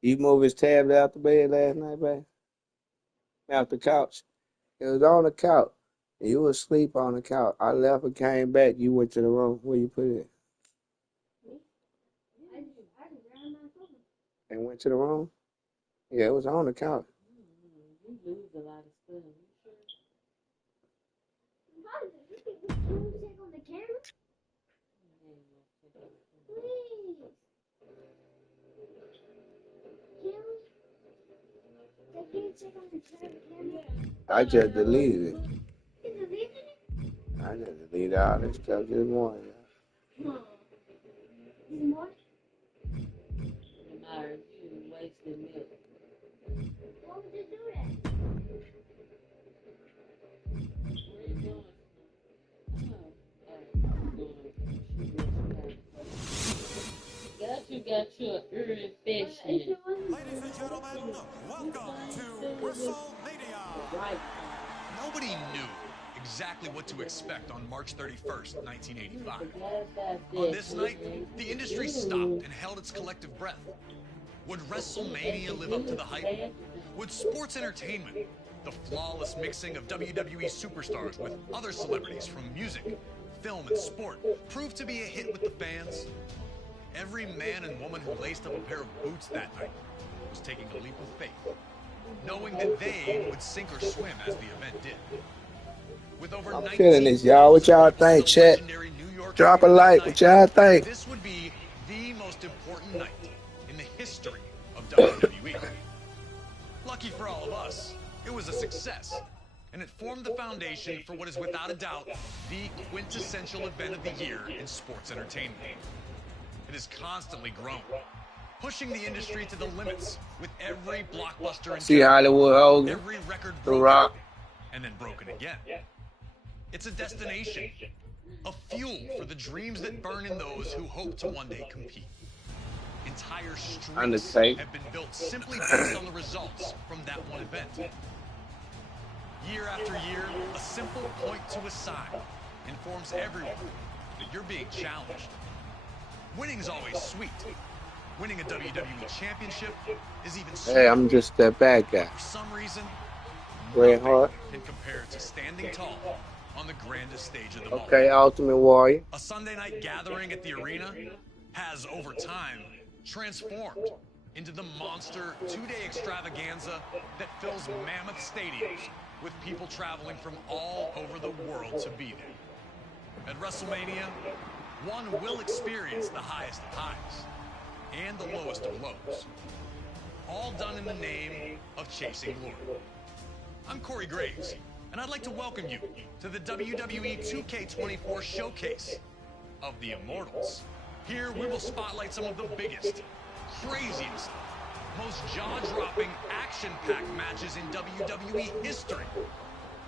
You move his tablet out the bed last night, babe? Out the couch. It was on the couch. You was asleep on the couch. I left and came back. You went to the room. Where you put it? And went to the room? Yeah, it was on the couch. You lose a lot of stuff. I just deleted it. I just deleted all this stuff this morning. Myers, you wasted milk. You got your ear infection. Ladies and gentlemen, welcome to WrestleMania. Nobody knew exactly what to expect on March 31st, 1985. On this night, the industry stopped and held its collective breath. Would WrestleMania live up to the hype? Would sports entertainment, the flawless mixing of WWE superstars with other celebrities from music, film, and sport, prove to be a hit with the fans? Every man and woman who laced up a pair of boots that night was taking a leap of faith, knowing that they would sink or swim as the event did. With over I'm feeling this, y'all. What y'all think, chat? Drop a like. What y'all think? This would be the most important night in the history of WWE. Lucky for all of us, it was a success, and it formed the foundation for what is without a doubt the quintessential event of the year in sports entertainment. It has constantly grown, pushing the industry to the limits with every blockbuster and See Hollywood Hogan, every record The broken, Rock, and then broken again. It's a destination, a fuel for the dreams that burn in those who hope to one day compete. Entire streets have been built simply based on the results from that one event. Year after year, a simple point to a sign informs everyone that you're being challenged. Winning's always sweet. Winning a WWE championship is even sweeter. Hey, I'm just that bad guy. For some reason, Bret Hart can compare to standing tall on the grandest stage of them all. Okay, Ultimate Warrior. A Sunday night gathering at the arena has, over time, transformed into the monster two-day extravaganza that fills mammoth stadiums with people traveling from all over the world to be there. At WrestleMania, one will experience the highest of highs and the lowest of lows, all done in the name of chasing glory. I'm Corey Graves, and I'd like to welcome you to the WWE 2K24 showcase of the Immortals. Here we will spotlight some of the biggest, craziest, most jaw-dropping, action-packed matches in WWE history.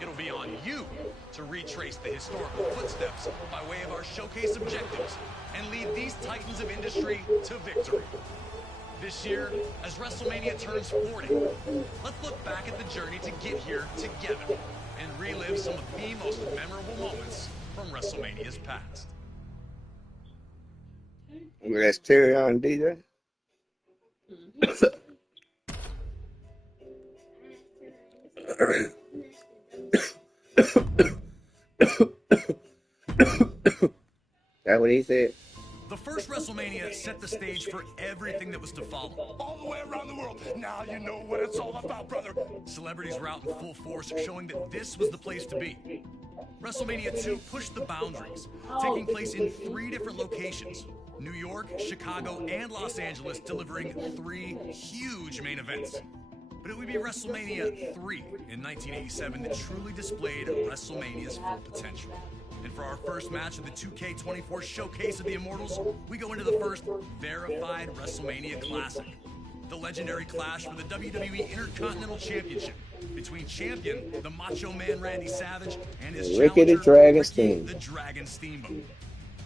It'll be on you to retrace the historical footsteps by way of our showcase objectives and lead these titans of industry to victory. This year, as WrestleMania turns 40, let's look back at the journey to get here together and relive some of the most memorable moments from WrestleMania's past. Let's carry on, DJ. That's what he said. The first WrestleMania set the stage for everything that was to follow. All the way around the world. Now you know what it's all about, brother. Celebrities were out in full force, showing that this was the place to be. WrestleMania 2 pushed the boundaries, taking place in 3 different locations: New York, Chicago, and Los Angeles, delivering 3 huge main events. But it would be WrestleMania 3 in 1987 that truly displayed WrestleMania's full potential. And for our first match of the 2K24 showcase of the Immortals, we go into the first verified WrestleMania Classic. The legendary clash for the WWE Intercontinental Championship between champion, the Macho Man Randy Savage, and his Ricky the Dragon Steamboat. the Dragon Steamboat.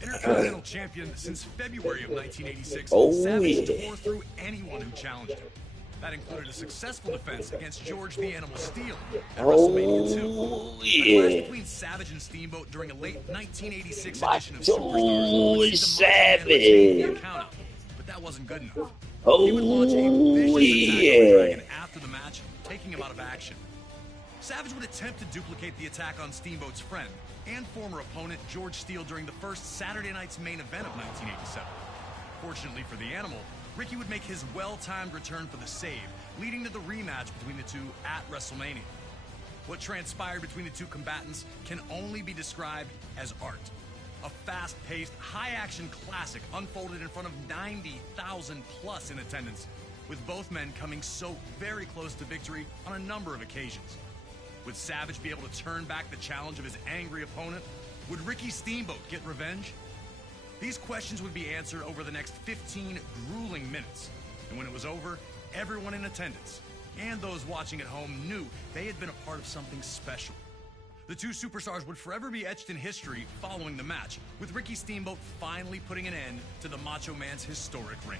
Intercontinental champion since February of 1986, Oh, Savage yeah. tore through anyone who challenged him. That included a successful defense against George the Animal Steel at WrestleMania 2. Oh, A clash yeah. between Savage and Steamboat during a late 1986 edition of Macho Superstars would see the Macho Man retain the Savage. account out, but that wasn't good enough. He would launch a Oh, vicious attack on the yeah. Dragon after the match, taking him out of action. Savage would attempt to duplicate the attack on Steamboat's friend and former opponent George Steele during the first Saturday night's main event of 1987. Fortunately for the Animal, Ricky would make his well-timed return for the save, leading to the rematch between the two at WrestleMania. What transpired between the two combatants can only be described as art. A fast-paced, high-action classic unfolded in front of 90,000 plus in attendance, with both men coming so very close to victory on a number of occasions. Would Savage be able to turn back the challenge of his angry opponent? Would Ricky Steamboat get revenge? These questions would be answered over the next 15 grueling minutes. And when it was over, everyone in attendance and those watching at home knew they had been a part of something special. The two superstars would forever be etched in history following the match, with Ricky Steamboat finally putting an end to the Macho Man's historic reign.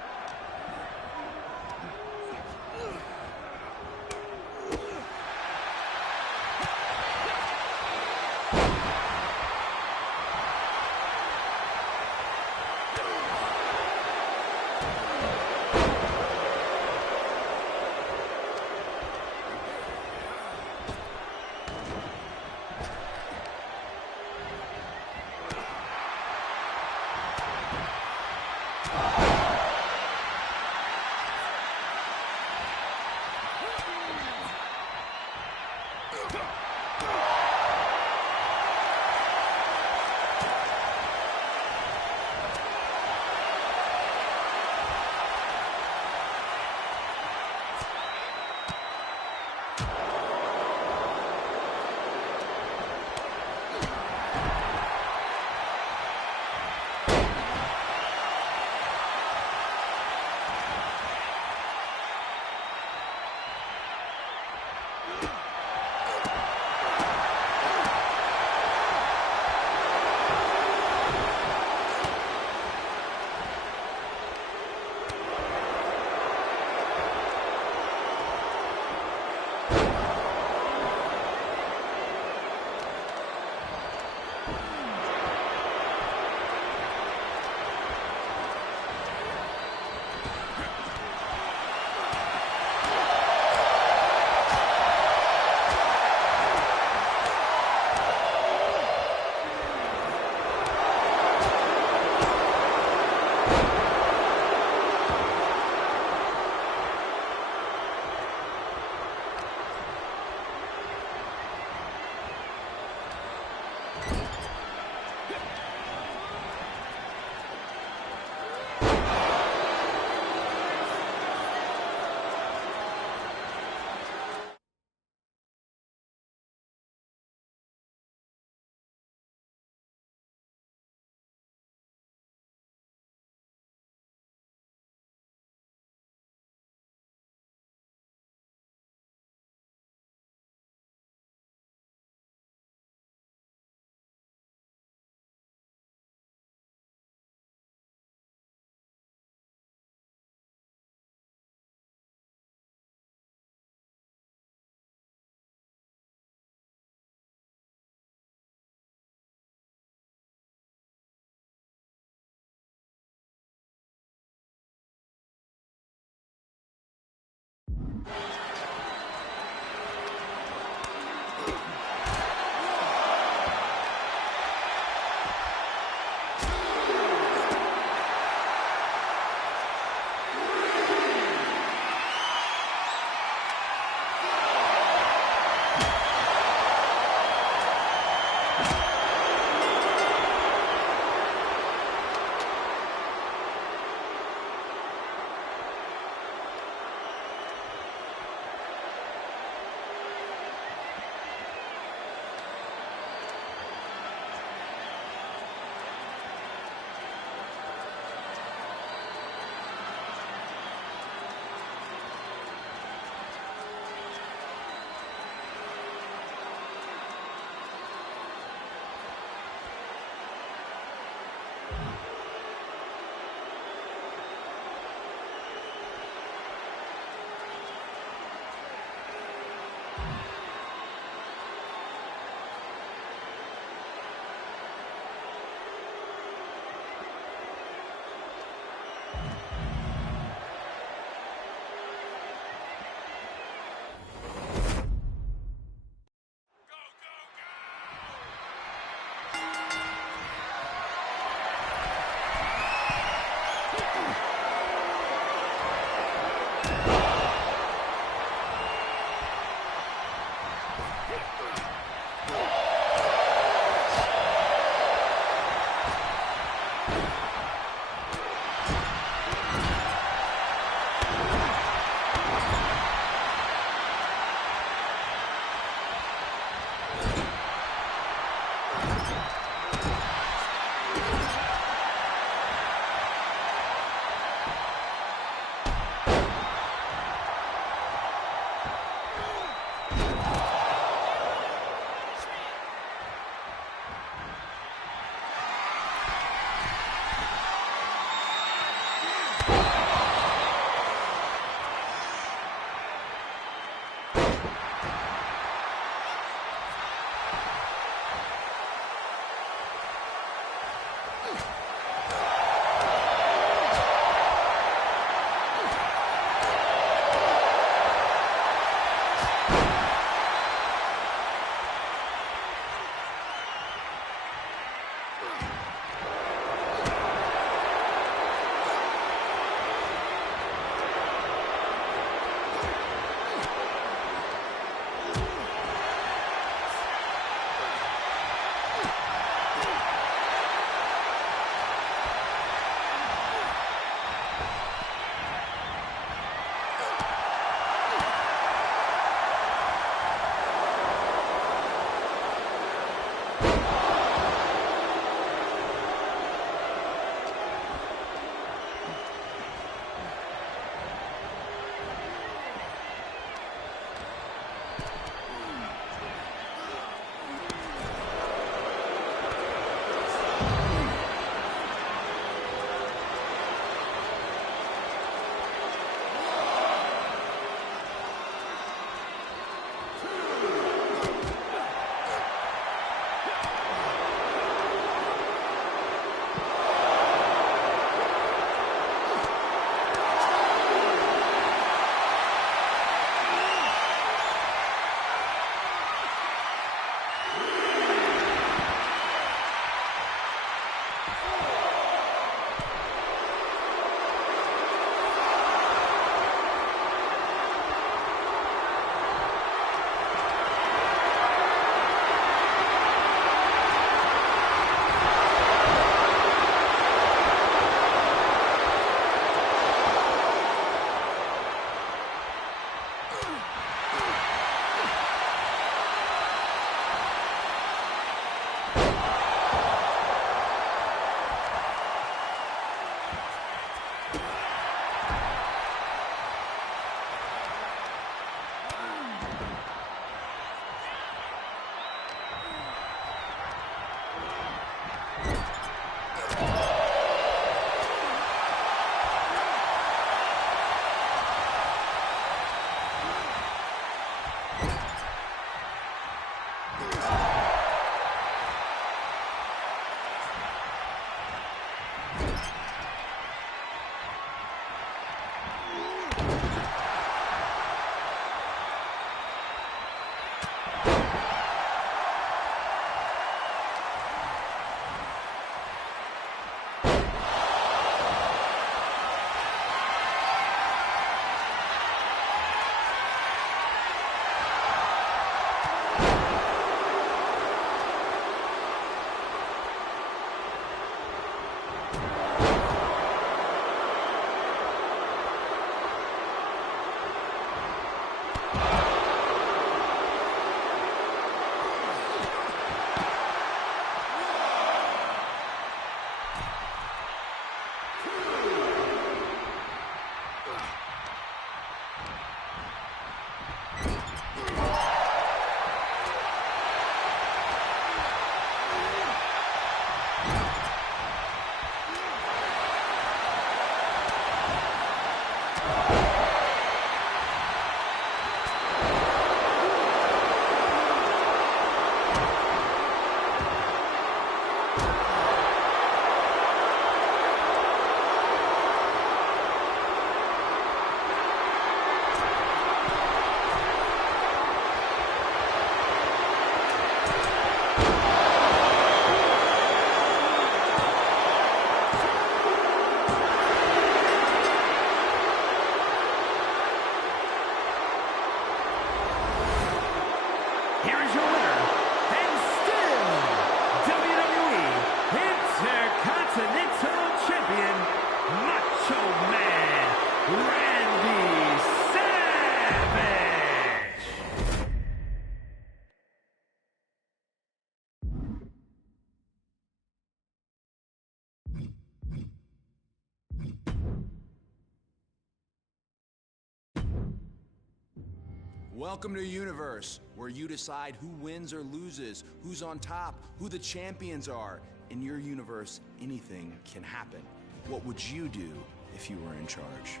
Welcome to a universe where you decide who wins or loses, who's on top, who the champions are. In your universe, anything can happen. What would you do if you were in charge?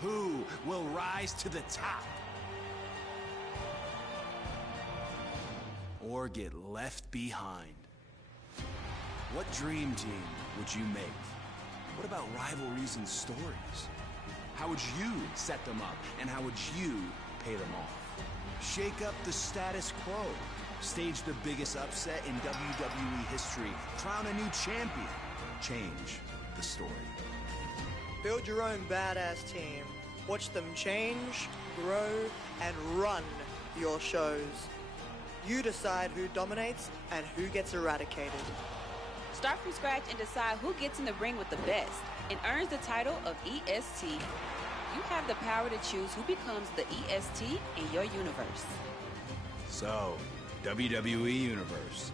Who will rise to the top? Or get left behind? What dream team would you make? What about rivalries and stories? How would you set them up, and how would you pay them off? Shake up the status quo. Stage the biggest upset in WWE history. Crown a new champion. Change the story. Build your own badass team. Watch them change, grow, and run your shows. You decide who dominates and who gets eradicated. Start from scratch and decide who gets in the ring with the best and earns the title of EST. You have the power to choose who becomes the EST in your universe. So, WWE Universe.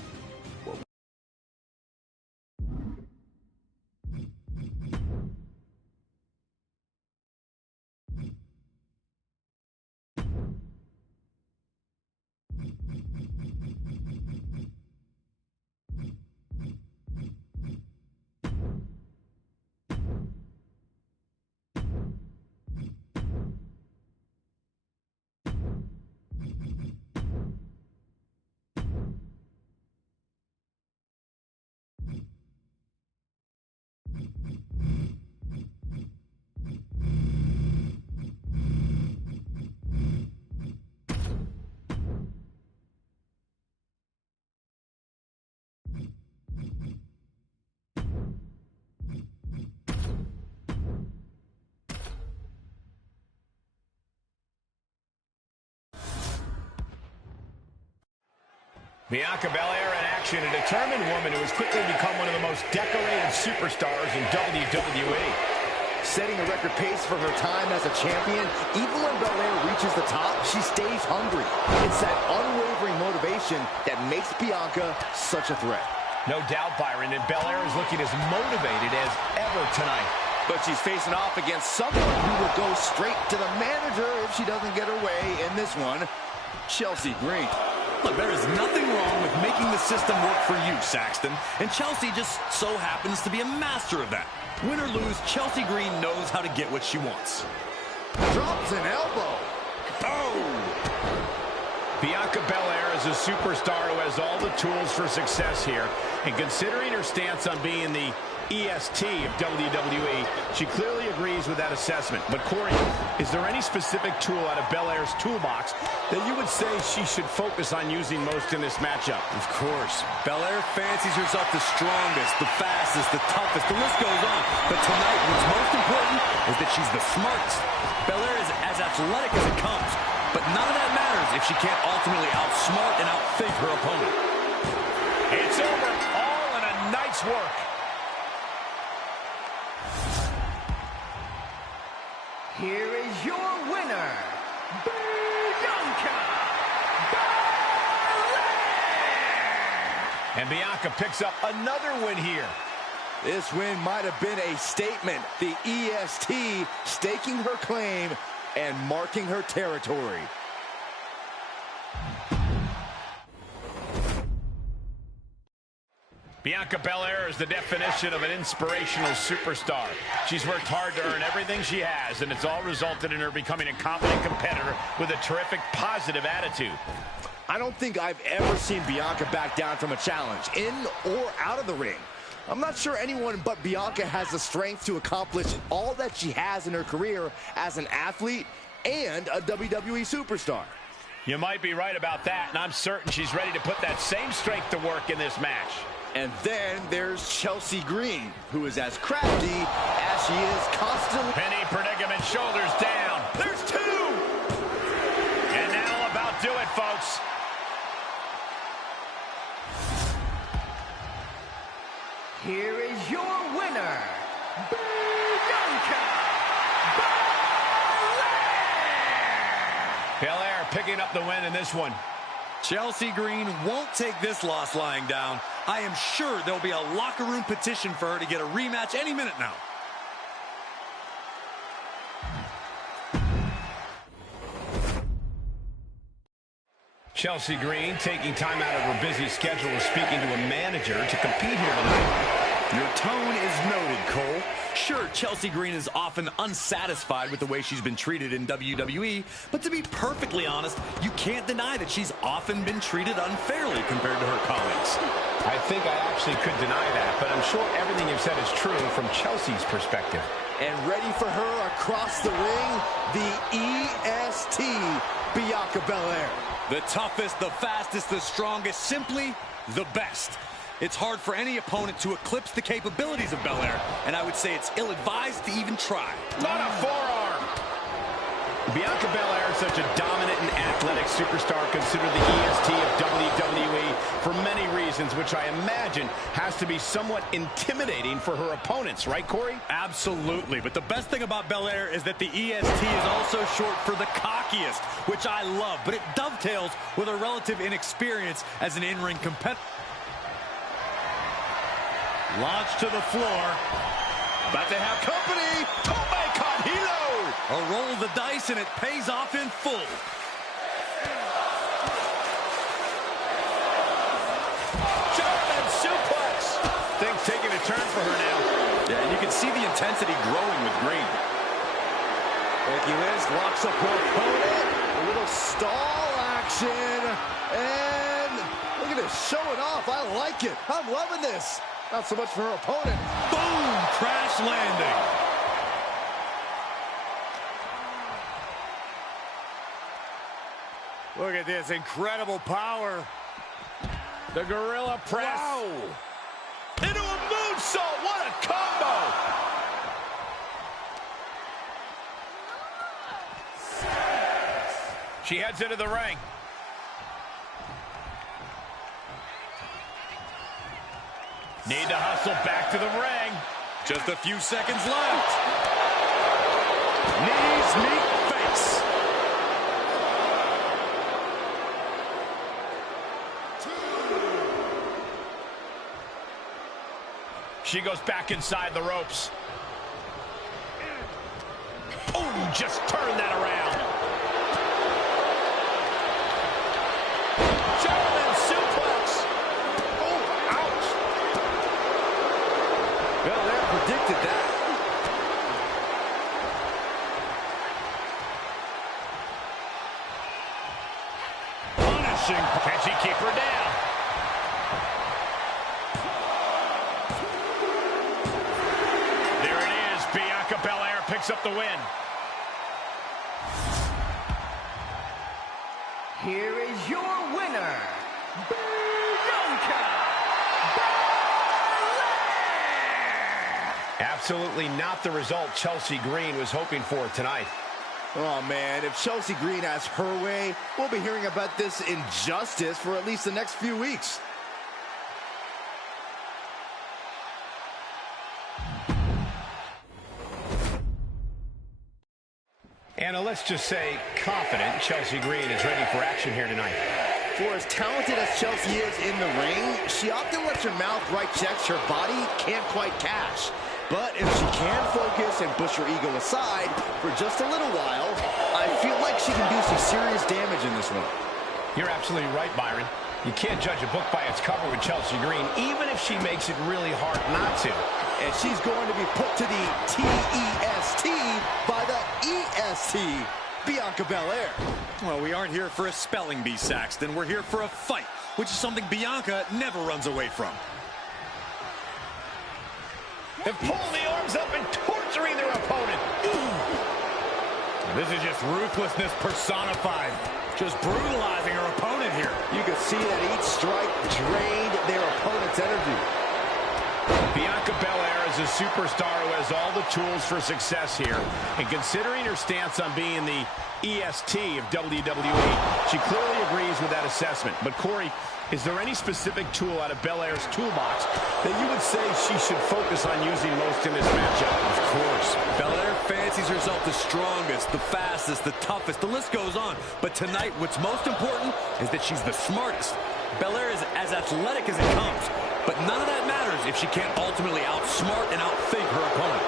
Bianca Belair in action, a determined woman who has quickly become one of the most decorated superstars in WWE. Setting a record pace for her time as a champion, even when Belair reaches the top, she stays hungry. It's that unwavering motivation that makes Bianca such a threat. No doubt, Byron, and Belair is looking as motivated as ever tonight. But she's facing off against someone who will go straight to the manager if she doesn't get her way in this one, Chelsea Green. Look, there is nothing wrong with making the system work for you, Saxton. And Chelsea just so happens to be a master of that. Win or lose, Chelsea Green knows how to get what she wants. Drops an elbow. Oh! Bianca Belair is a superstar who has all the tools for success here. And considering her stance on being the EST of WWE, she clearly agrees with that assessment. But Corey, is there any specific tool out of Belair's toolbox that you would say she should focus on using most in this matchup? Of course. Belair fancies herself the strongest, the fastest, the toughest. The list goes on. But tonight, what's most important is that she's the smartest. Belair is as athletic as it comes. But none of that matters if she can't ultimately outsmart and outthink her opponent. It's over. All in a night's work. Here is your winner, Bianca Belair! And Bianca picks up another win here. This win might have been a statement. The EST staking her claim and marking her territory. Bianca Belair is the definition of an inspirational superstar. She's worked hard to earn everything she has, and it's all resulted in her becoming a competent competitor with a terrific positive attitude. I don't think I've ever seen Bianca back down from a challenge, in or out of the ring. I'm not sure anyone but Bianca has the strength to accomplish all that she has in her career as an athlete and a WWE superstar. You might be right about that, and I'm certain she's ready to put that same strength to work in this match. And then there's Chelsea Green, who is as crafty as she is constantly... Penny predicament, shoulders down. There's two! And that'll about do it, folks. Here is your winner, Bianca Belair! Belair picking up the win in this one. Chelsea Green won't take this loss lying down. I am sure there'll be a locker room petition for her to get a rematch any minute now. Chelsea Green taking time out of her busy schedule of speaking to a manager to compete here tonight. Your tone is noted, Cole. Sure, Chelsea Green is often unsatisfied with the way she's been treated in WWE, but to be perfectly honest, you can't deny that she's often been treated unfairly compared to her colleagues. I think I actually could deny that, but I'm sure everything you've said is true from Chelsea's perspective. And ready for her across the ring, the EST, Bianca Belair. The toughest, the fastest, the strongest, simply the best. It's hard for any opponent to eclipse the capabilities of Belair, and I would say it's ill-advised to even try. Not a forearm! Bianca Belair is such a dominant and athletic superstar, considered the EST of WWE for many reasons, which I imagine has to be somewhat intimidating for her opponents, right, Corey? Absolutely, but the best thing about Belair is that the EST is also short for the cockiest, which I love, but it dovetails with her relative inexperience as an in-ring competitor. Launched to the floor. About to have company. Tope con hilo. A roll of the dice, and it pays off in full. German suplex. Things taking a turn for her now. Yeah, and you can see the intensity growing with Green. Becky Lynch locks up her opponent. A little stall action. And look at this, showing off. I like it. I'm loving this. Not so much for her opponent. Boom! Crash landing. Look at this incredible power. The gorilla press. Wow. Into a moonsault. What a combo. She heads into the ring. Need to hustle back to the ring. Just a few seconds left. Knees meet face. She goes back inside the ropes. Oh, just turn that around. German suplex. Oh, ouch. Belair predicted that. Punishing. Can she keep her down? There it is. Bianca Belair picks up the win. Here is your winner, Bianca Belair! Absolutely not the result Chelsea Green was hoping for tonight. Oh, man, if Chelsea Green has her way, we'll be hearing about this injustice for at least the next few weeks. Anna, let's just say confident Chelsea Green is ready for action here tonight. For as talented as Chelsea is in the ring, she often lets her mouth write checks her body can't quite cash. But if she can focus and push her ego aside for just a little while, I feel like she can do some serious damage in this one. You're absolutely right, Byron. You can't judge a book by its cover with Chelsea Green, even if she makes it really hard not to. And she's going to be put to the T-E-S-T by the E-S-T, Bianca Belair. Well, we aren't here for a spelling bee, Saxton. We're here for a fight, which is something Bianca never runs away from. And pulling the arms up and torturing their opponent. This is just ruthlessness personified. Just brutalizing her opponent here. You can see that each strike drained their opponent's energy. Bianca Belair is a superstar who has all the tools for success here. And considering her stance on being the EST of WWE, she clearly agrees with that assessment. But Corey, is there any specific tool out of Belair's toolbox that you would say she should focus on using most in this matchup? Of course. Belair fancies herself the strongest, the fastest, the toughest. The list goes on. But tonight, what's most important is that she's the smartest. Belair is as athletic as it comes. But none of that matters if she can't ultimately outsmart and outthink her opponent.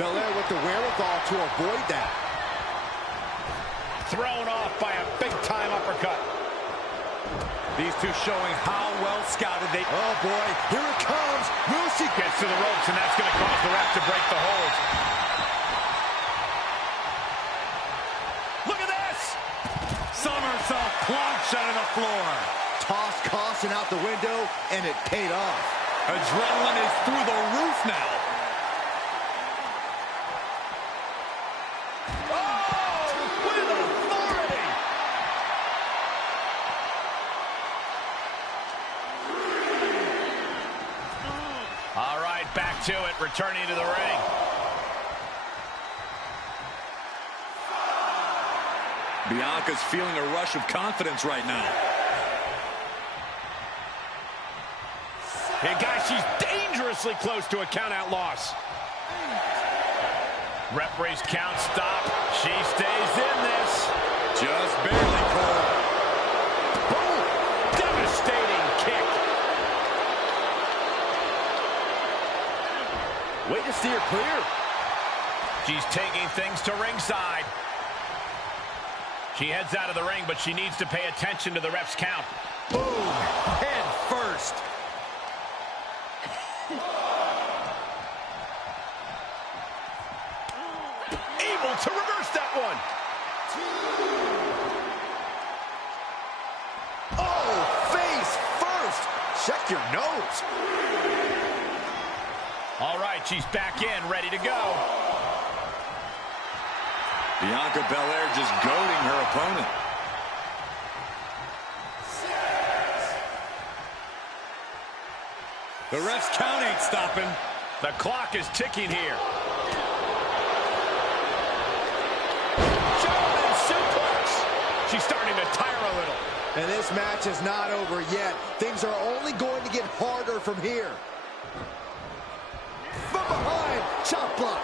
Belair with the wherewithal to avoid that. thrown off by a big-time uppercut. These two showing how well scouted they... Oh, boy. Here it comes. Lucy Gets to the ropes, and that's going to cause the ref to break the hold. Look at this! Somersault plunge onto the floor. tossed caution out the window, and it paid off. Adrenaline is through the roof now. All right, back to it, returning to the ring. Bianca's feeling a rush of confidence right now. And guys, she's dangerously close to a count-out loss. Referee's count stop. She stays in this. Just barely, Cole. Boom! Devastating kick. Way to steer clear. She's taking things to ringside. She heads out of the ring, but she needs to pay attention to the ref's count. Boom! Head first. Able to reverse that one. Oh, face first. Check your nose. All right, she's back in, ready to go. Bianca Belair just goading her opponent. The ref's count ain't stopping. The clock is ticking here. German suplex. She's starting to tire a little. And this match is not over yet. Things are only going to get harder from here. From behind, chop block.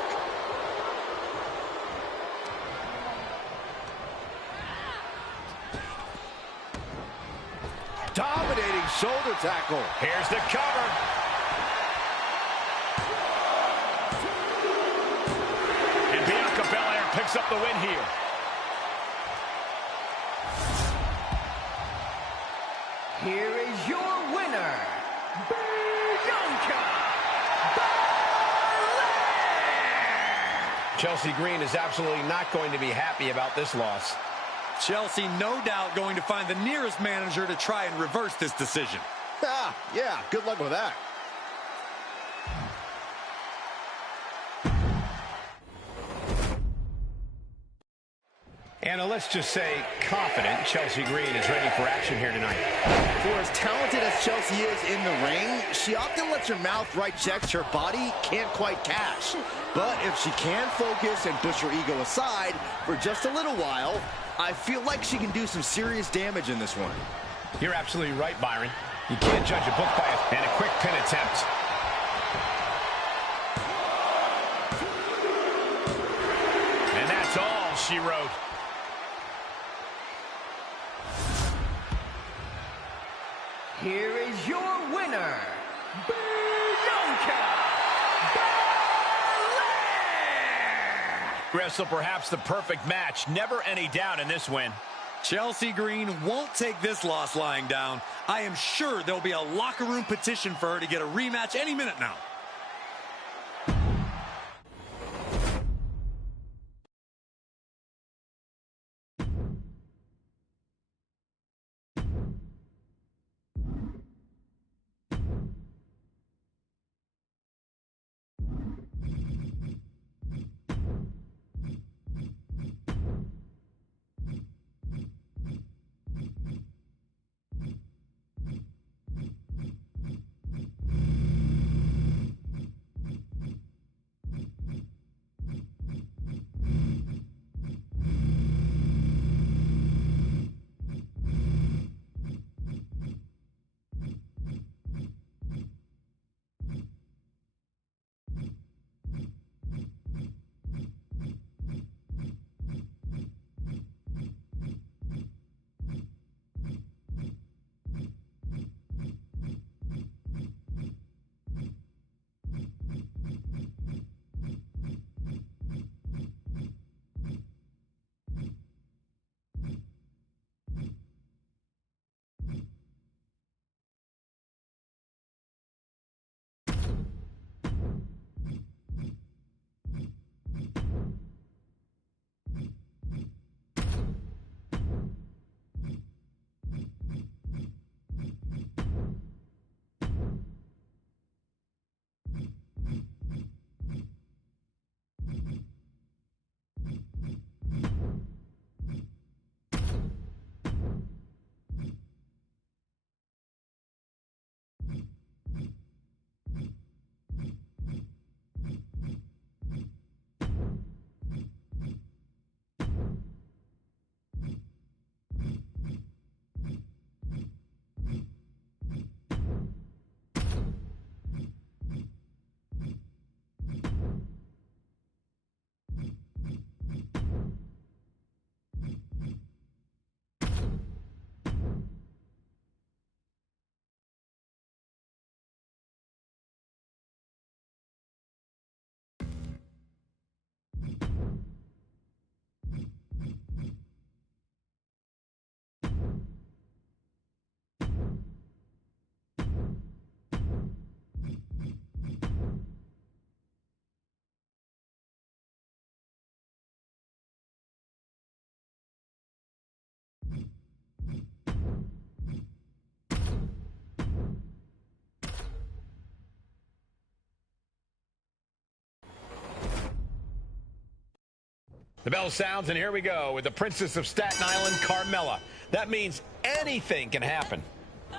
Dominating shoulder tackle. Here's the cover. And Bianca Belair picks up the win here. Here is your winner, Bianca Belair! Chelsea Green is absolutely not going to be happy about this loss. Chelsea, no doubt, going to find the nearest manager to try and reverse this decision. Yeah, good luck with that. Anna, let's just say confident Chelsea Green is ready for action here tonight. For as talented as Chelsea is in the ring, she often lets her mouth write checks her body can't quite cash. But if she can focus and push her ego aside for just a little while, I feel like she can do some serious damage in this one. You're absolutely right, Byron. You can't judge a book by it. And a quick pin attempt. And that's all she wrote. Here is your winner, Bianca Belair! Wrestle perhaps the perfect match. Never any doubt in this win. Chelsea Green won't take this loss lying down. I am sure there'll be a locker room petition for her to get a rematch any minute now. The bell sounds, and here we go with the Princess of Staten Island, Carmella. That means anything can happen.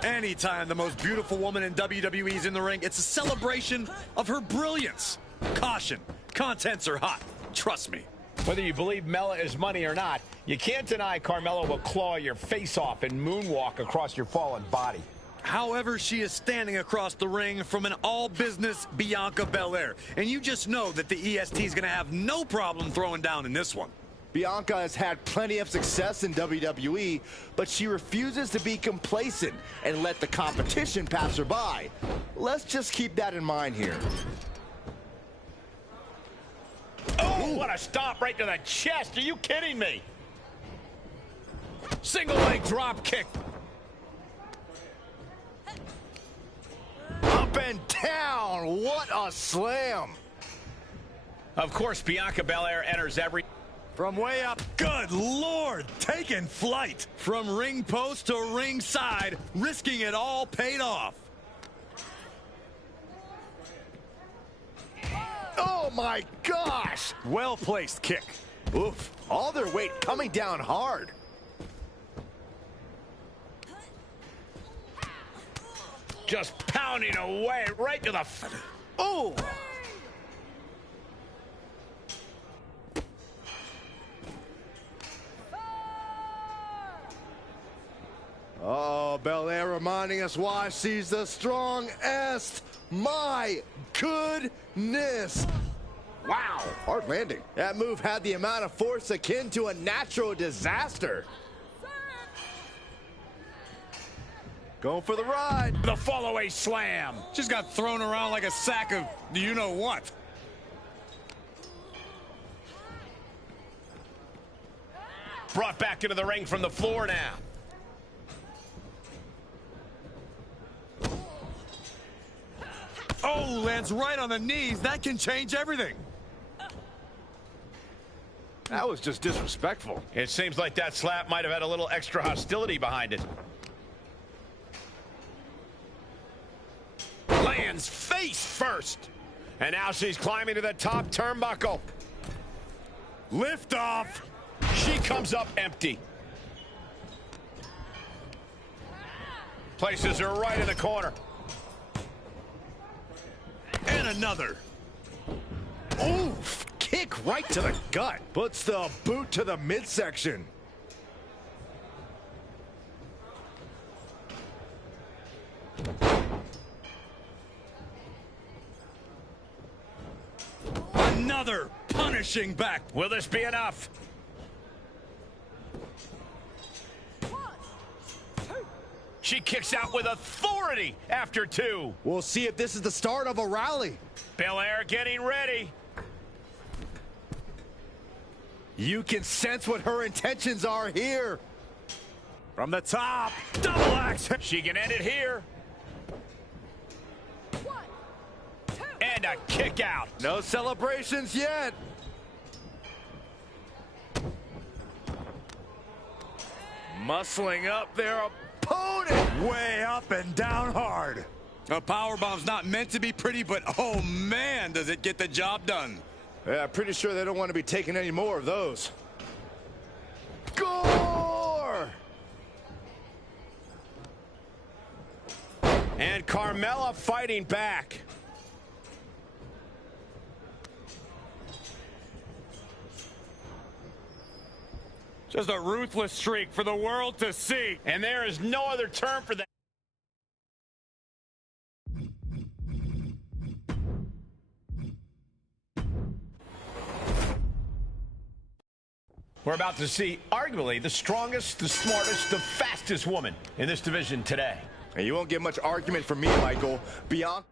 Anytime the most beautiful woman in WWE is in the ring, it's a celebration of her brilliance. Caution, contents are hot. Trust me. Whether you believe Mella is money or not, you can't deny Carmella will claw your face off and moonwalk across your fallen body. However, she is standing across the ring from an all-business Bianca Belair. And you just know that the EST is going to have no problem throwing down in this one. Bianca has had plenty of success in WWE, but she refuses to be complacent and let the competition pass her by. Let's just keep that in mind here. Oh, what a stomp right to the chest. Are you kidding me? Single leg drop kick. Up and down. What a slam. Of course, Bianca Belair enters every... From way up, good Lord, taking flight. From ring post to ringside, risking it all paid off. Oh my gosh! Well-placed kick. Oof, all their weight coming down hard. Just pounding away right to the... Oh! Oh, Belair reminding us why she's the strongest. My goodness. Wow, hard landing. That move had the amount of force akin to a natural disaster. Going for the ride. The fall-away slam. Just got thrown around like a sack of you-know-what. Brought back into the ring from the floor now. Oh, lands right on the knees. That can change everything. That was just disrespectful. It seems like that slap might have had a little extra hostility behind it. Lands face first. And now she's climbing to the top turnbuckle. Lift off. She comes up empty. Places her right in the corner. And another. Oof, kick right to the gut. Puts the boot to the midsection. Another punishing back. Will this be enough? She kicks out with authority after two. We'll see if this is the start of a rally. Belair getting ready. You can sense what her intentions are here. From the top, double axe. She can end it here. And a kick out. No celebrations yet. Muscling up their opponent. Way up and down hard. A powerbomb's not meant to be pretty, but oh man, does it get the job done. Yeah, pretty sure they don't want to be taking any more of those. Gore! And Carmella fighting back. Just a ruthless streak for the world to see. And there is no other term for that. We're about to see arguably the strongest, the smartest, the fastest woman in this division today. And you won't get much argument from me, Michael. Bianca.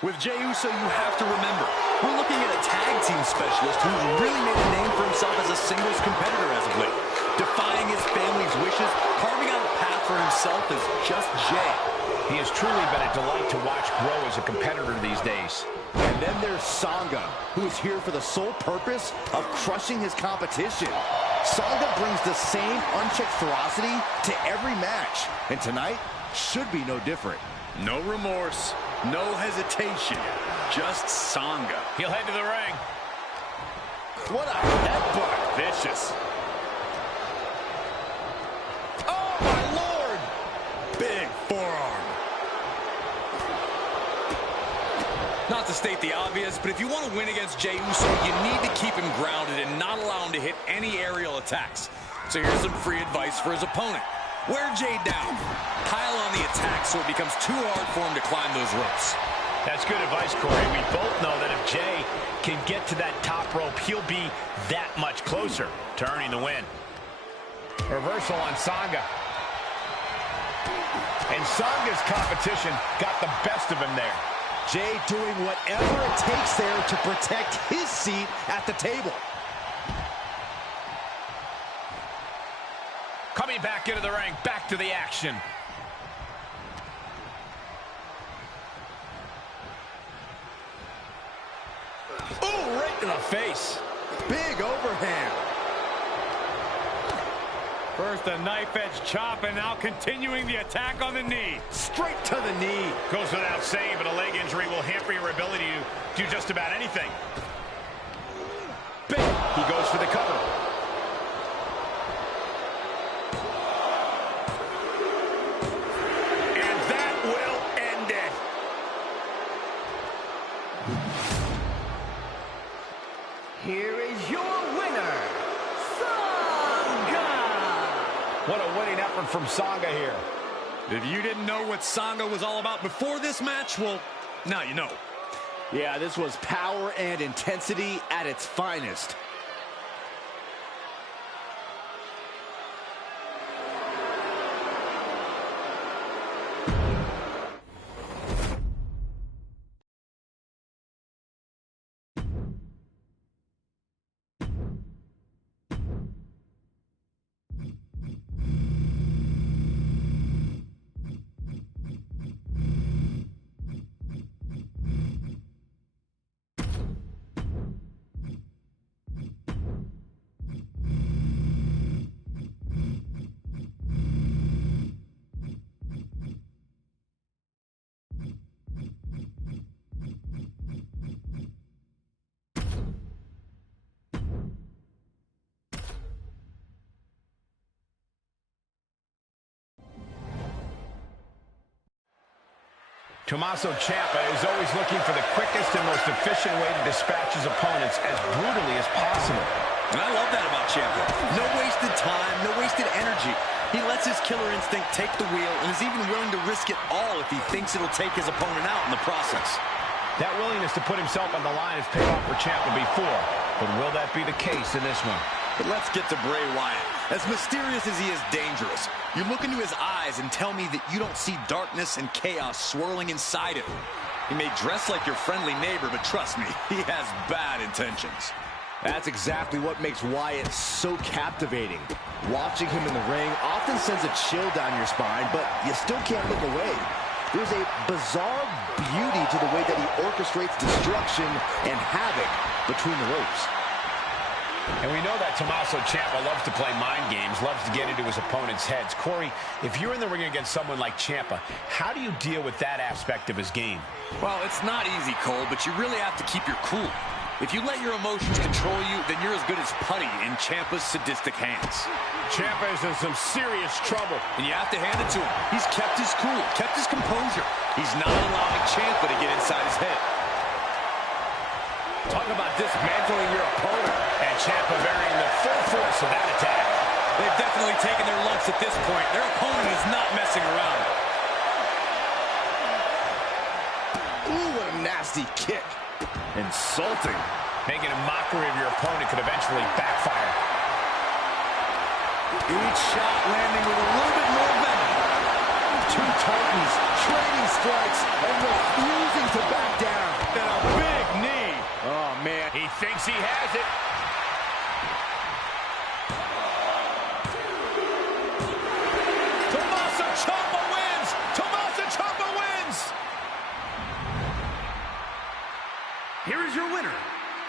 With Jey Uso, you have to remember, we're looking at a tag team specialist who's really made a name for himself as a singles competitor as of late. Defying his family's wishes, carving out a path for himself is just Jey. He has truly been a delight to watch grow as a competitor these days. And then there's Sanga, who is here for the sole purpose of crushing his competition. Sanga brings the same unchecked ferocity to every match, and tonight should be no different. No remorse, no hesitation, just Sanga. He'll head to the ring. What a headbutt. Vicious. Oh, my Lord! Big forearm. Not to state the obvious, but if you want to win against Jey Uso, you need to keep him grounded and not allow him to hit any aerial attacks. So here's some free advice for his opponent. Wear Jey down. Pile on the attack so it becomes too hard for him to climb those ropes. That's good advice, Corey. We both know that if Jey can get to that top rope, he'll be that much closer to earning the win. Reversal on Sanga. And Sanga's competition got the best of him there. Jey doing whatever it takes there to protect his seat at the table. Coming back into the ring, back to the action. Ooh, right in the face. Big overhand. First a knife edge chop, and now continuing the attack on the knee. Straight to the knee. Goes without saying, but a leg injury will hamper your ability to do just about anything. Big. He goes for the cover. And that will end it. Here is your winner, What a winning effort from Sanga here. If you didn't know what Sanga was all about before this match, well, now you know. Yeah, this was power and intensity at its finest. Tommaso Ciampa is always looking for the quickest and most efficient way to dispatch his opponents as brutally as possible. And I love that about Ciampa. No wasted time, no wasted energy. He lets his killer instinct take the wheel and is even willing to risk it all if he thinks it'll take his opponent out in the process. That willingness to put himself on the line has paid off for Ciampa before, but will that be the case in this one? But let's get to Bray Wyatt. As mysterious as he is dangerous, you look into his eyes and tell me that you don't see darkness and chaos swirling inside him. He may dress like your friendly neighbor, but trust me, he has bad intentions. That's exactly what makes Wyatt so captivating. Watching him in the ring often sends a chill down your spine, but you still can't look away. There's a bizarre beauty to the way that he orchestrates destruction and havoc between the ropes. And we know that Tommaso Ciampa loves to play mind games, loves to get into his opponent's heads. Corey, if you're in the ring against someone like Ciampa, how do you deal with that aspect of his game? Well, it's not easy, Cole, but you really have to keep your cool. If you let your emotions control you, then you're as good as putty in Ciampa's sadistic hands. Ciampa is in some serious trouble. And you have to hand it to him. He's kept his cool, kept his composure. He's not allowing Ciampa to get inside his head. Talk about dismantling your opponent. And Ciampa varying the full force of that attack. They've definitely taken their lumps at this point. Their opponent is not messing around. Ooh, what a nasty kick. Insulting. Making a mockery of your opponent could eventually backfire. Each shot landing with a little bit more venom. Two Titans trading strikes and refusing to back down. And a big knee. Oh, man. He thinks he has it. Tommaso Ciampa wins! Tommaso Ciampa wins! Here is your winner,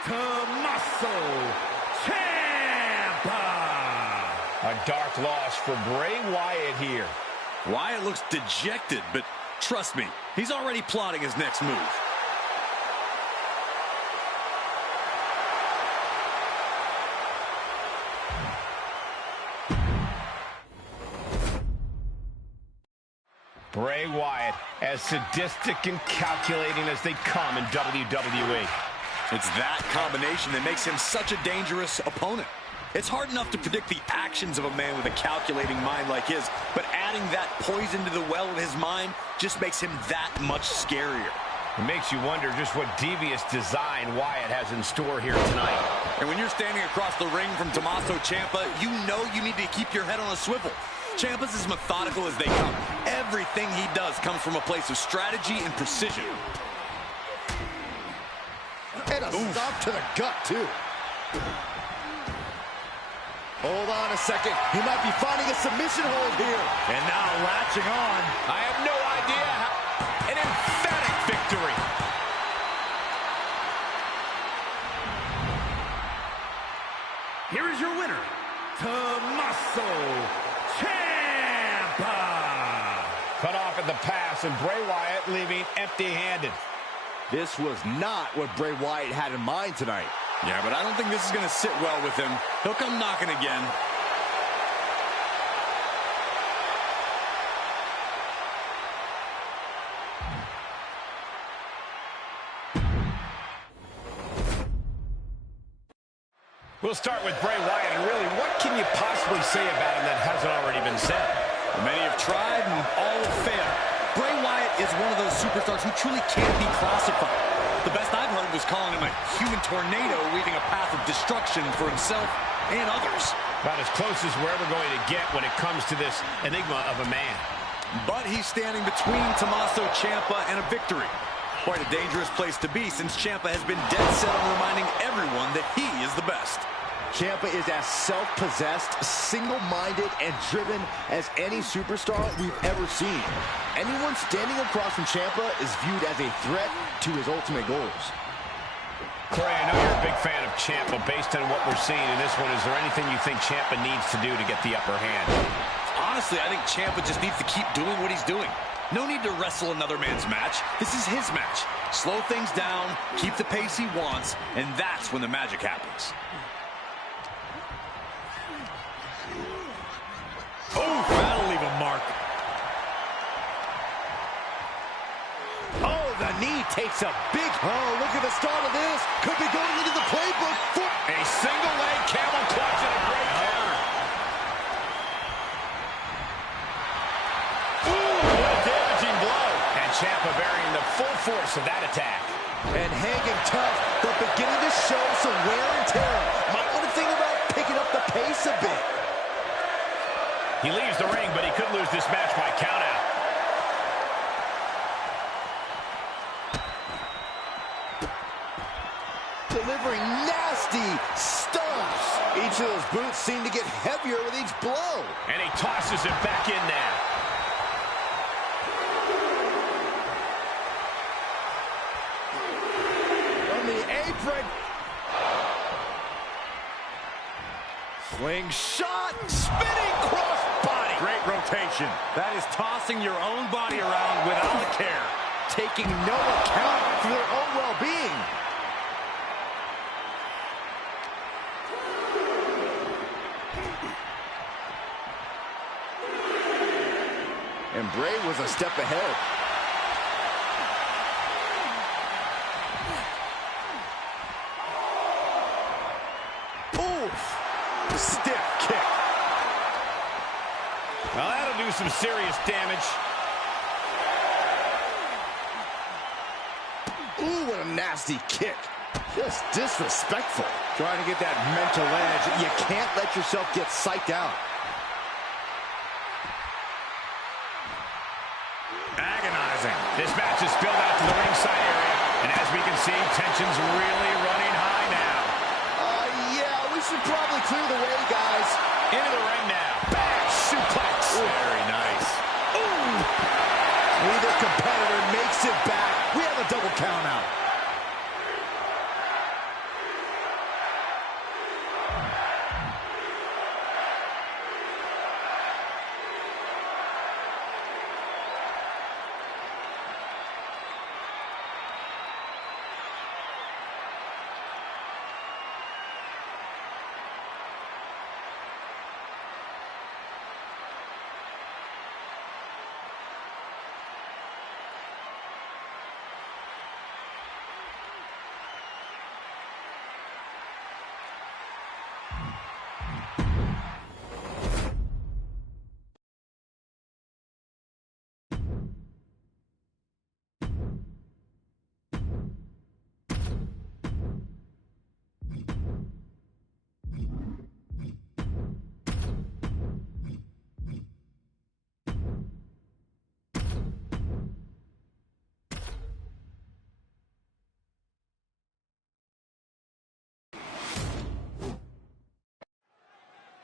Tommaso Ciampa. A dark loss for Bray Wyatt here. Wyatt looks dejected, but trust me, he's already plotting his next move. Bray Wyatt, as sadistic and calculating as they come in WWE. It's that combination that makes him such a dangerous opponent. It's hard enough to predict the actions of a man with a calculating mind like his, but adding that poison to the well of his mind just makes him that much scarier. It makes you wonder just what devious design Wyatt has in store here tonight. And when you're standing across the ring from Tommaso Ciampa, you know you need to keep your head on a swivel. Ciampa's as methodical as they come. Everything he does comes from a place of strategy and precision. And a stop to the gut, too. Hold on a second. He might be finding a submission hold here. And now latching on. I have no idea how. An emphatic victory. Here is your winner, Tommaso Ciampa. Cut off at the pass, and Bray Wyatt leaving empty-handed. This was not what Bray Wyatt had in mind tonight. Yeah, but I don't think this is going to sit well with him. He'll come knocking again. We'll start with Bray Wyatt, and really, what can you possibly say about him that hasn't already been said? Many have tried, and all have failed. Bray Wyatt is one of those superstars who truly can't be classified. The best I've heard was calling him a human tornado, weaving a path of destruction for himself and others. About as close as we're ever going to get when it comes to this enigma of a man. But he's standing between Tommaso Ciampa and a victory. Quite a dangerous place to be, since Ciampa has been dead set on reminding everyone that he is the best. Ciampa is as self-possessed, single-minded, and driven as any superstar we've ever seen. Anyone standing across from Ciampa is viewed as a threat to his ultimate goals. Corey, I know you're a big fan of Ciampa. Based on what we're seeing in this one, is there anything you think Ciampa needs to do to get the upper hand? Honestly, I think Ciampa just needs to keep doing what he's doing. No need to wrestle another man's match. This is his match. Slow things down, keep the pace he wants, and that's when the magic happens. Oh, that'll leave a mark. Oh, the knee takes a big... Oh, look at the start of this. Could be going into the playbook for... A single leg camel clutch and a great counter. Ooh, what a damaging blow. And Ciampa bearing the full force of that attack. And hanging tough, but beginning to show some wear and tear. Might want to think about picking up the pace a bit. He leaves the ring, but he could lose this match by countout. Delivering nasty stomps. Each of those boots seem to get heavier with each blow. And he tosses it back in now. From the apron. Slingshot, spinning crossbody. Great rotation. That is tossing your own body around without a care. Taking no account for their own well-being. And Bray was a step ahead. Oof! Stiff kick. Well, that'll do some serious damage. Ooh, what a nasty kick. Just disrespectful. Trying to get that mental edge. You can't let yourself get psyched out. Agonizing. This match is spilled out to the ringside area, and as we can see, tension's really running high now. Yeah, we should probably clear the way, guys. Into the ring now. Bang! Suplex. Ooh. Very nice. Ooh! Neither competitor makes it back. We have a double count out.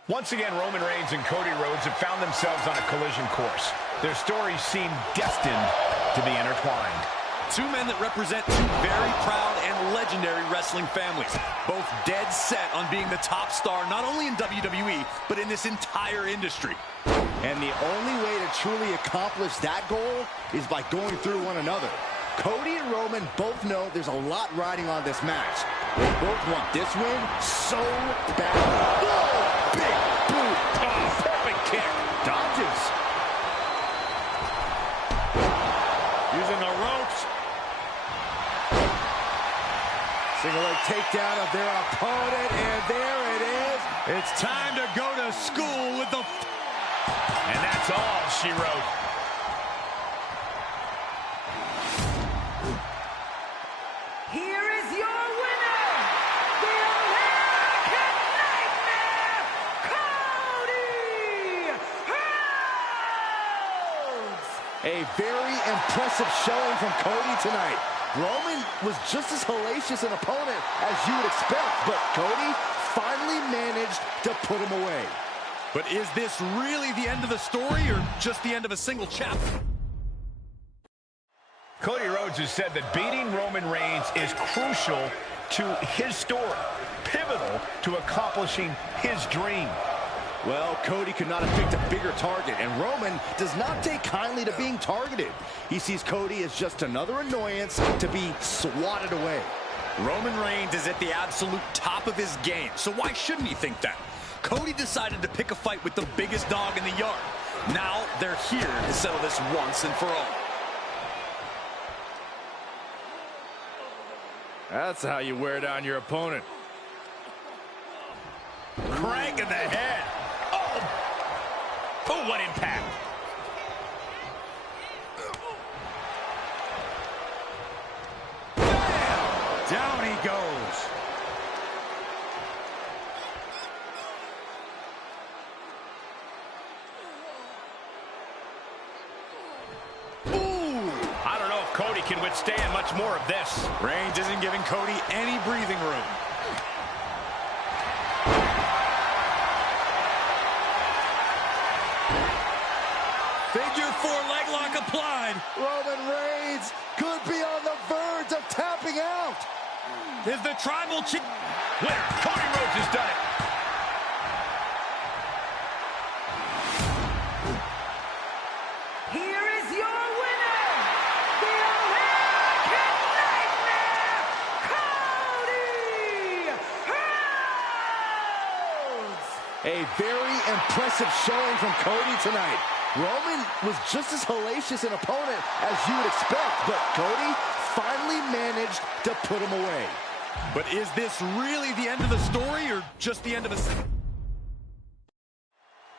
Once again, Roman Reigns and Cody Rhodes have found themselves on a collision course. Their stories seem destined to be intertwined. Two men that represent two very proud and legendary wrestling families, both dead set on being the top star not only in WWE, but in this entire industry. And the only way to truly accomplish that goal is by going through one another. Cody and Roman both know there's a lot riding on this match. They both want this win so badly. Whoa! Big boot. Oh, perfect kick. Dodges. Using the ropes. Single leg takedown of their opponent, and there it is. It's time to go to school with the... And that's all she wrote. Here is your winner, the American Nightmare, Cody Rhodes! A very impressive showing from Cody tonight. Roman was just as hellacious an opponent as you would expect, but Cody finally managed to put him away. But is this really the end of the story or just the end of a single chapter? Cody Rhodes has said that beating Roman Reigns is crucial to his story, pivotal to accomplishing his dream. Well, Cody could not have picked a bigger target, and Roman does not take kindly to being targeted. He sees Cody as just another annoyance to be swatted away. Roman Reigns is at the absolute top of his game, so why shouldn't he think that? Cody decided to pick a fight with the biggest dog in the yard. Now they're here to settle this once and for all. That's how you wear down your opponent. Crank in the head. Oh, what impact. Bam! Down he goes. I don't know if Cody can withstand much more of this. Reigns isn't giving Cody any breathing room. Figure four leg lock applied. Roman Reigns could be on the verge of tapping out. Is the tribal chief winner? Cody Rhodes has done it. Here is your winner, the American Nightmare, Cody Rhodes! A very impressive showing from Cody tonight. Roman was just as hellacious an opponent as you would expect, but Cody finally managed to put him away. But is this really the end of the story or just the end of a...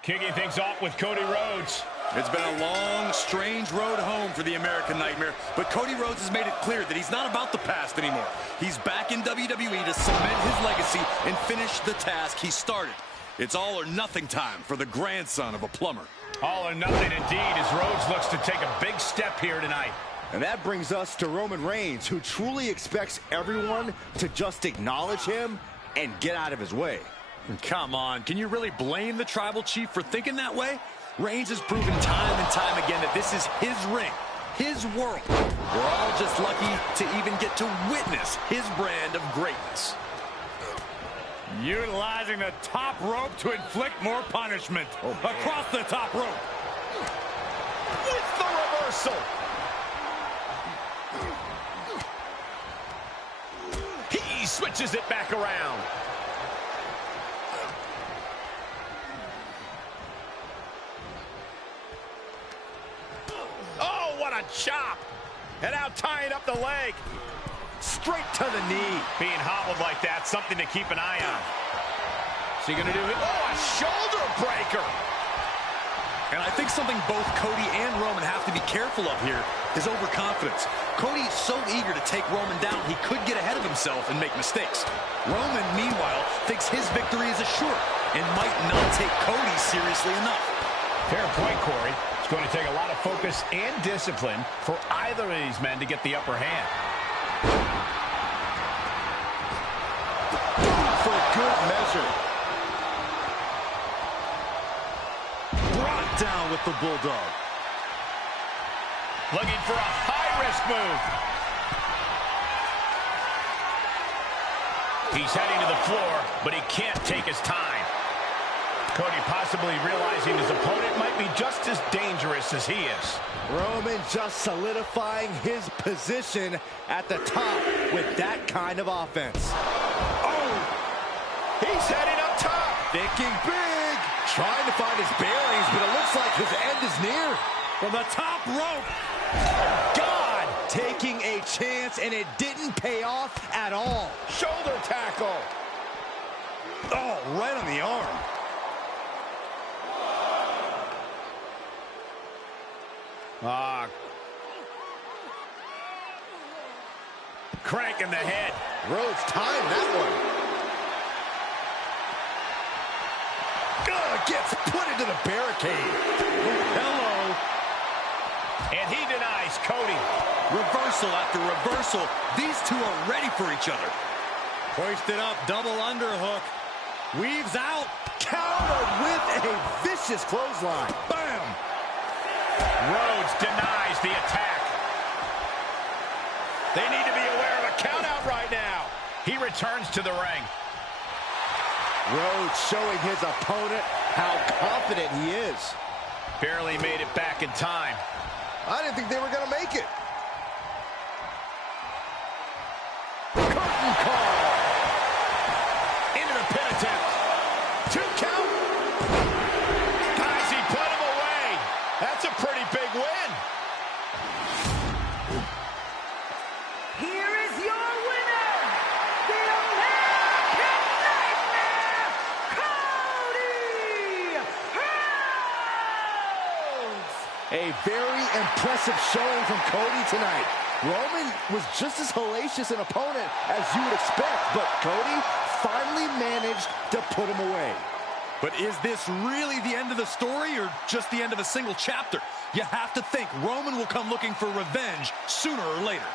Kicking things off with Cody Rhodes. It's been a long, strange road home for the American Nightmare, but Cody Rhodes has made it clear that he's not about the past anymore. He's back in WWE to cement his legacy and finish the task he started. It's all or nothing time for the grandson of a plumber. All or nothing indeed as Rhodes looks to take a big step here tonight. And that brings us to Roman Reigns, who truly expects everyone to just acknowledge him and get out of his way. Come on, can you really blame the Tribal Chief for thinking that way? Reigns has proven time and time again that this is his ring, his world. We're all just lucky to even get to witness his brand of greatness. Utilizing the top rope to inflict more punishment. Across the top rope. With the reversal. He switches it back around. Oh, what a chop. And now tying up the leg. Straight to the knee. Being hobbled like that, something to keep an eye on. Is he going to do it? Oh, a shoulder breaker. And I think something both Cody and Roman have to be careful of here is overconfidence. Cody's so eager to take Roman down, he could get ahead of himself and make mistakes. Roman, meanwhile, thinks his victory is assured and might not take Cody seriously enough. Fair point, Corey. It's going to take a lot of focus and discipline for either of these men to get the upper hand. For good measure. Brought down with the Bulldog. Looking for a high-risk move. He's heading to the floor, but he can't take his time. Cody possibly realizing his opponent might be just as dangerous as he is. Roman just solidifying his position at the top with that kind of offense. Oh! He's heading up top. Thinking big. Trying to find his bearings, but it looks like his end is near. From the top rope. God! Taking a chance, and it didn't pay off at all. Shoulder tackle. Oh, right on the arm. Cranking the head. Rhodes timed that one. Gets put into the barricade. Hello. And he denies Cody. Reversal after reversal. These two are ready for each other. Hoisted up, double underhook. Weaves out. Countered with a vicious clothesline. Bam! Rhodes denies the attack. They need to be aware of a countout right now. He returns to the ring. Rhodes showing his opponent how confident he is. Barely made it back in time. I didn't think they were going to make it. Curtain call. Into the pin attempt. 2 count. Guys, he put him away. That's a pretty big win. Here is your winner, the American Nightmare, Cody Rhodes! A very impressive showing from Cody tonight. Roman was just as hellacious an opponent as you would expect, but Cody finally managed to put him away. But is this really the end of the story or just the end of a single chapter? You have to think Roman will come looking for revenge sooner or later.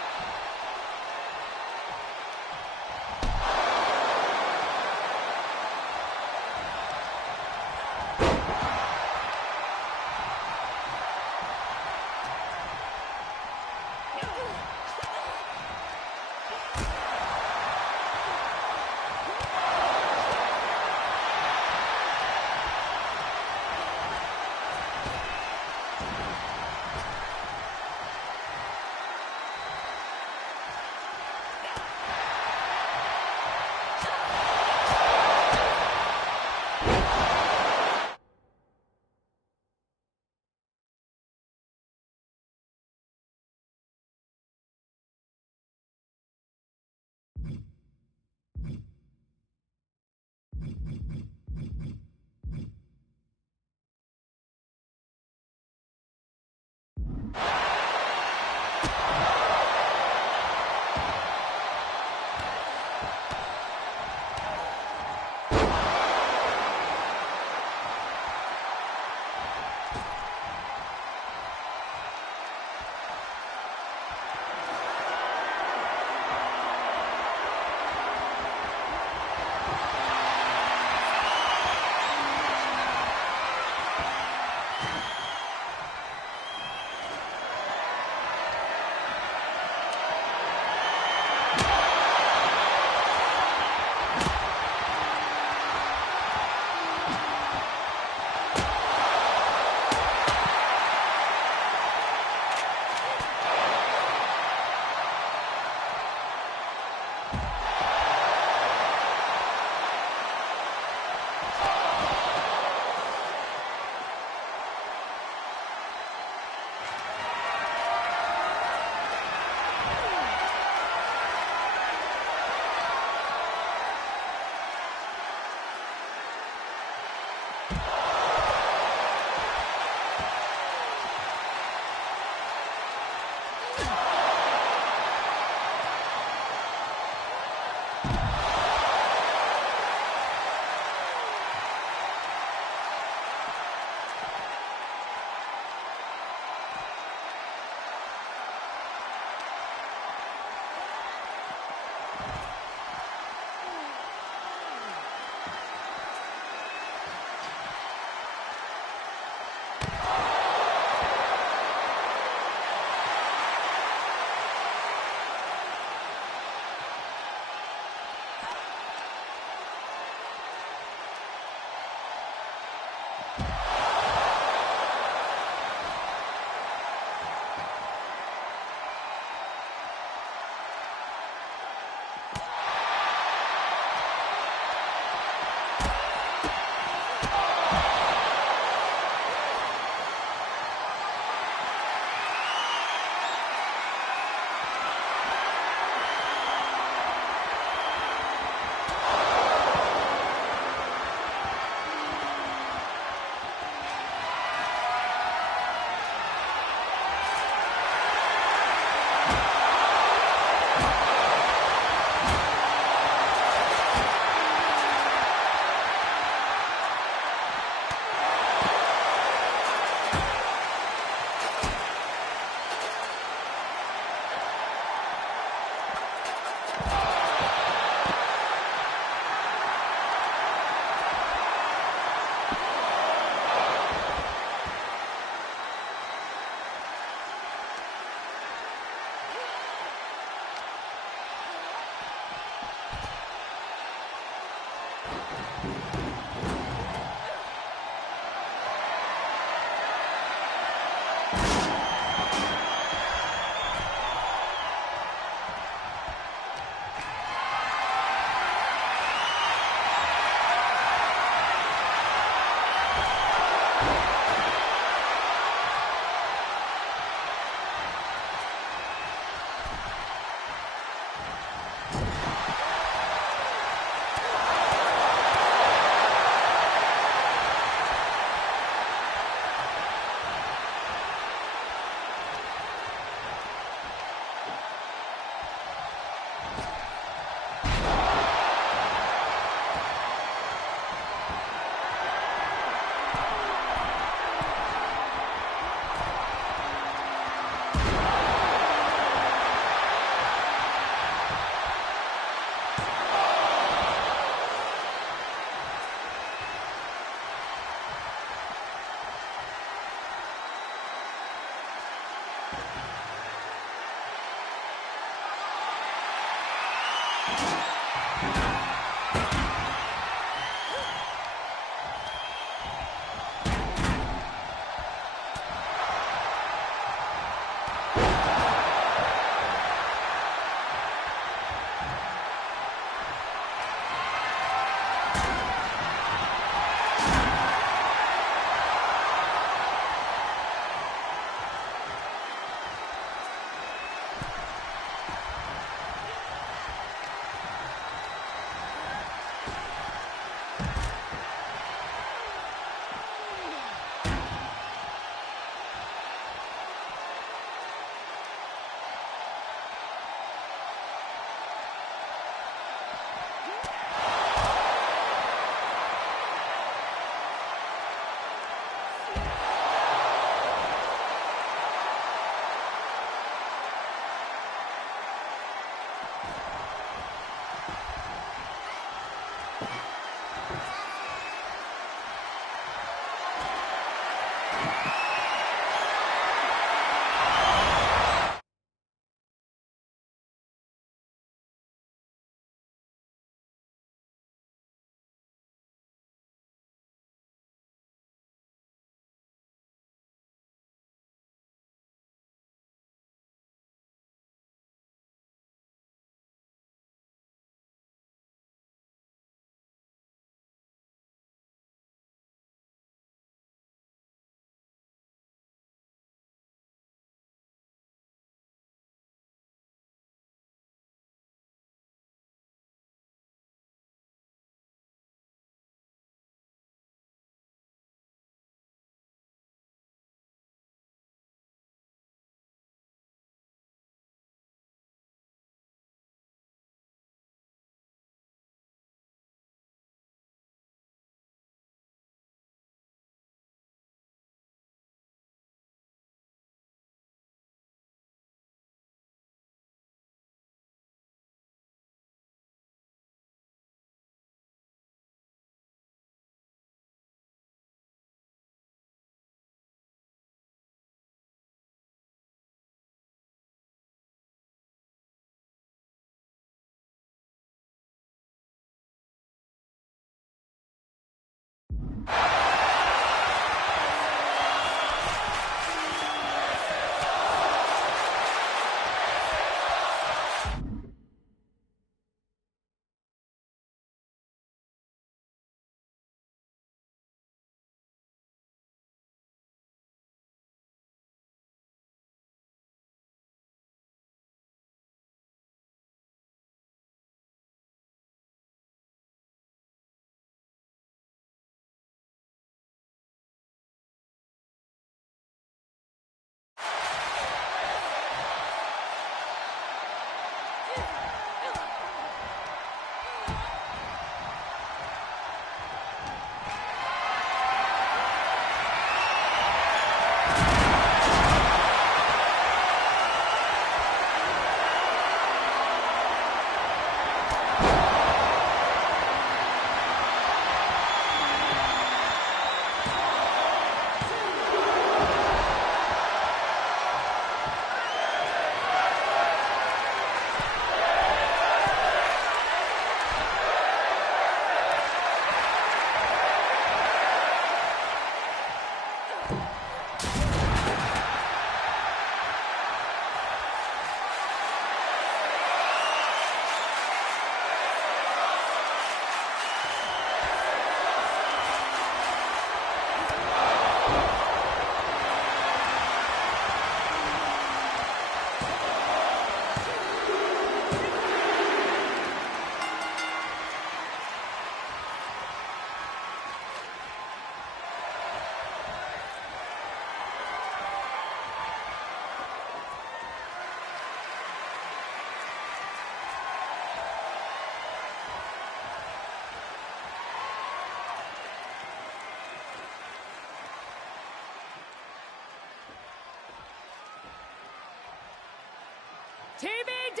TBD!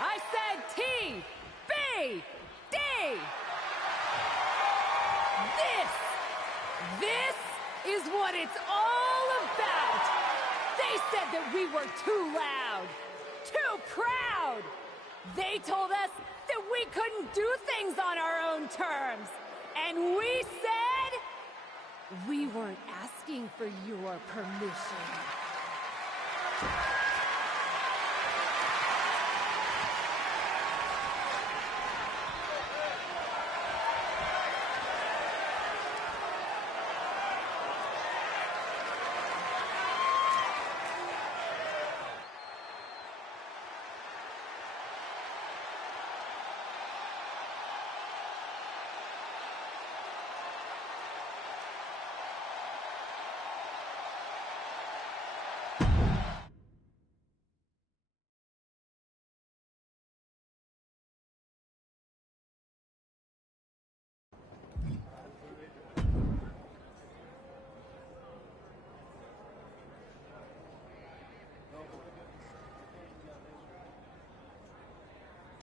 I said TBD! This is what it's all about! They said that we were too loud, too proud! They told us that we couldn't do things on our own terms! And we said we weren't asking for your permission.